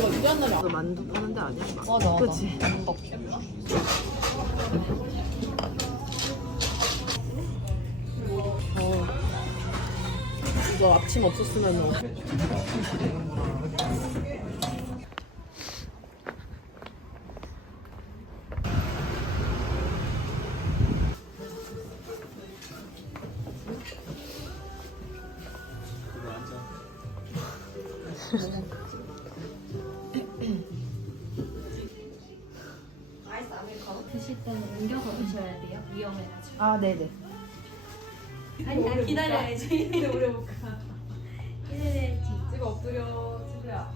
너 만두 파는 데 아니야? 맞아, 맞아. 그치? 어. 이거 앞침 없었으면 어. 드셔야 돼요. 위험해가지고. 아 네네. 아니, 아니 기다려야지. 오래 못 가. 기다려야지. 찍어 엎드려 친구야.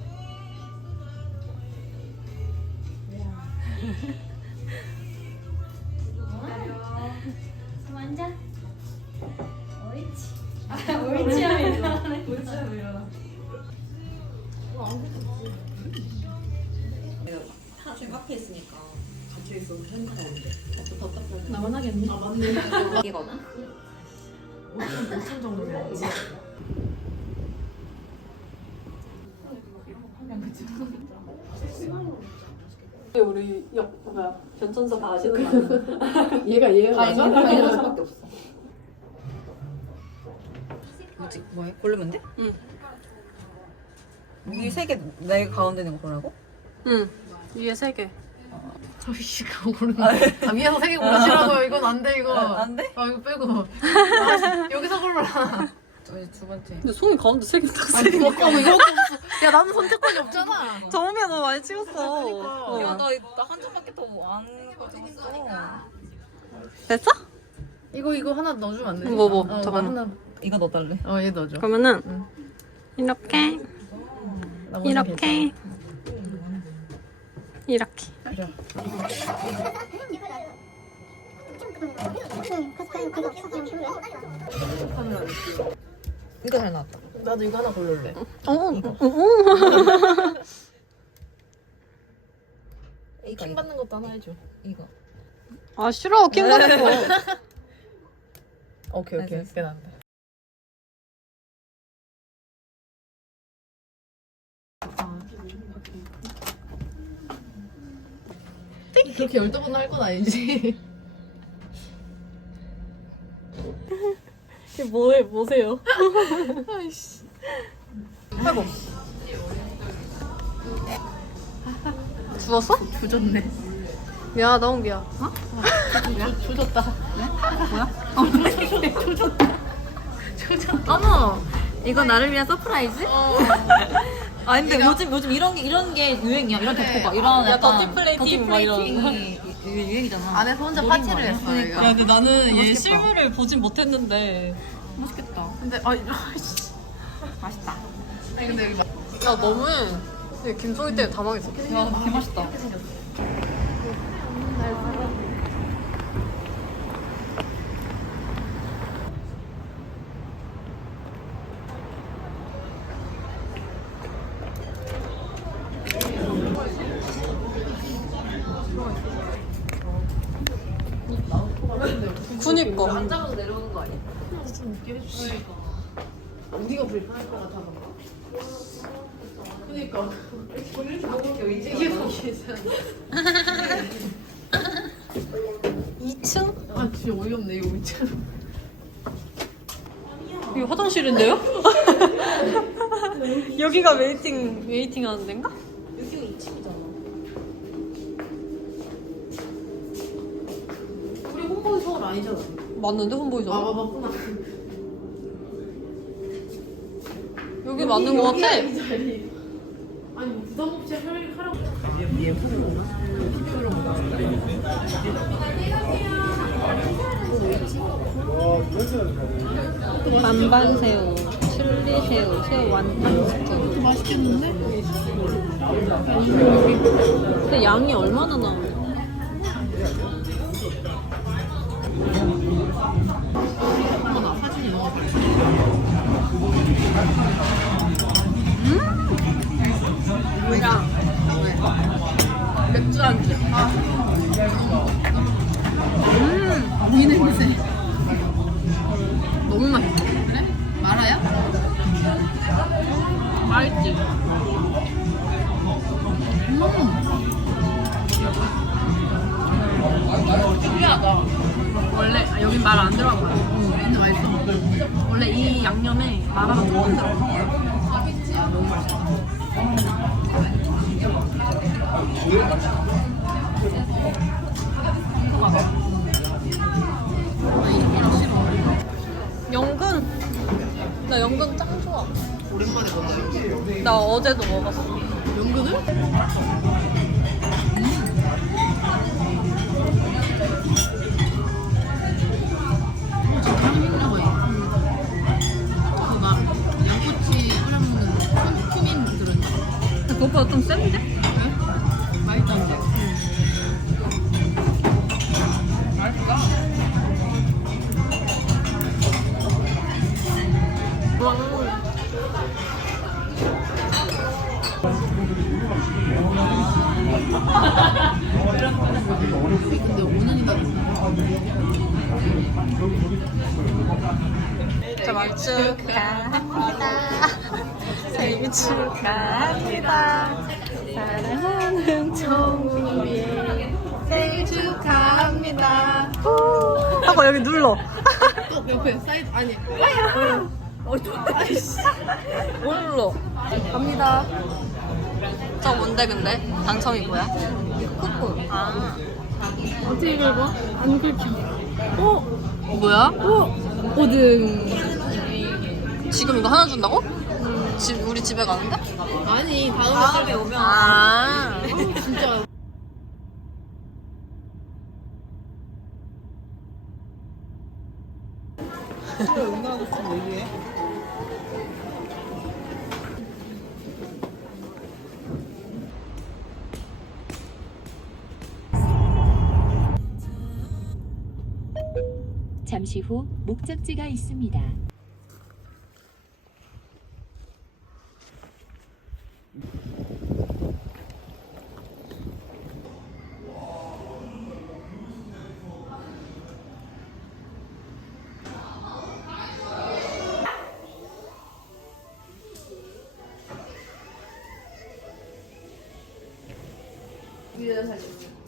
손 앉아. 옳지. 아, 옳지 하면 일어나네. 옳지 하면 일어나. 지금 카페 있으니까. 같이 있어 핸드폰 오는데. 나만 하겠네. 아 맞네. 이거는? 5천 5천 정도면. 우리 역 뭐야 변천사 다 아시는 거? 얘가 얘가 맞아? 가이드사밖에 없어. 뭐지? 뭐해? 고르면 돼? 응. 위에 세 개, 내 가운데 있는 거 고르라고? 응 위에 세 개. 저씨 그거 고르는 거. 아 위에서 세개 고르시라고요. 이건 안 돼 이거. 아, 안 돼? 아 이거 빼고. 아, 여기서 골라. 저희 두 번째. 근데 손이 가운데 세개 딱 아니 먹고 뭐 이렇게 없어. 야 나는 선택권이 없잖아. 정우미야 너 많이 찍었어. 그러니까. 야, 나, 나한 잔밖에 더안 가져갔어. 됐어? 이거 이거 하나 넣어주면 안 돼? 뭐, 뭐, 어, 잠깐만. 하나. 이거 넣어달래. 어 얘 넣어줘. 그러면은 응. 이렇게 이렇게 이렇게. 그래. 이거 잘 나왔다. 나도 이거 하나 고를래. 어, 어, 어. 이거, 킹 이거. 받는 것도 하나 해줘. 이거. 아 싫어 킹 받는 거. 오케이 오케이. 그게 난다. 그렇게 열두 번 할 건 아니지. 이게 뭐해 뭐세요? 아이씨. 해보. 죽었어? 조졌네. 미안하다 홍기야. 어? 조졌다. 어머! 이거 나를 위한 서프라이즈? 아 근데 요즘 요즘 이런 게 이런 게 유행이야. 이런 데코가 이런 야, 약간 더티 플레이팅 막 이런. 더티 플레이팅이 유- 유행이잖아. 안에서 혼자 노린 파티를. 했어. 그러니까. 야 근데 나는 얘. 실물을 보진 못했는데. 맛있겠다. 근데 아. 맛있다. 아니 근데 여기 막 야 너무해. 근데 김소희 때문에 다 망했어. 야, 개 맛있다. 그니까. 앉아서 내려오는 거 아니야? 좀 웃게 해주시. 우리가 불편할 것 같아서. 그니까. 이렇게 이제 이게 더 괜찮아. 2층? 아 진짜 어이없네 이거 진짜. 이거 화장실인데요? 여기가 웨이팅 웨이팅 하는 데인가? 아니잖아. 맞는데 홈보이잖아. 아 맞구나. 여기 맞는 거 같아. 이 자리. 아니 뭐 부담 없이 할 하라고. 반반새우, 칠리새우, 새우 완탕 스프. 맛있겠는데? 근데 양이 얼마나 나오냐? 음, 이 냄새. 너무 맛있어. 그래? 마라야? 맛있지. 신기하다. 원래 아, 여긴 말안 들어간 거야. 근데 맛있어. 원래 이 양념에 마라가 조금 들어가. 너무 맛있어. 연근. 나 연근 짱 좋아. 오랜만에 먹어요. 나 어제도 먹었어. 연근을? 먹는 쿠민 들은 그것보다 좀 센데? 근데 5년이나 생일 축하합니다. 생일 축하합니다. 사랑하는 정우의 생일 축하합니다. 하고 여기 눌러. 또 옆에 사이드 아니 어, 눌러. 갑니다. 저 뭔데 근데? 당첨이 뭐야? 쿠폰. 아. 어떻게 긁어? 안 긁혀. 뭐야? 어? 5등. 지금 이거 하나 준다고? 집 우리 집에 가는데? 아니 다음에 오면. 아. 진짜 잠시 후 목적지가 있습니다. 위에다 사실.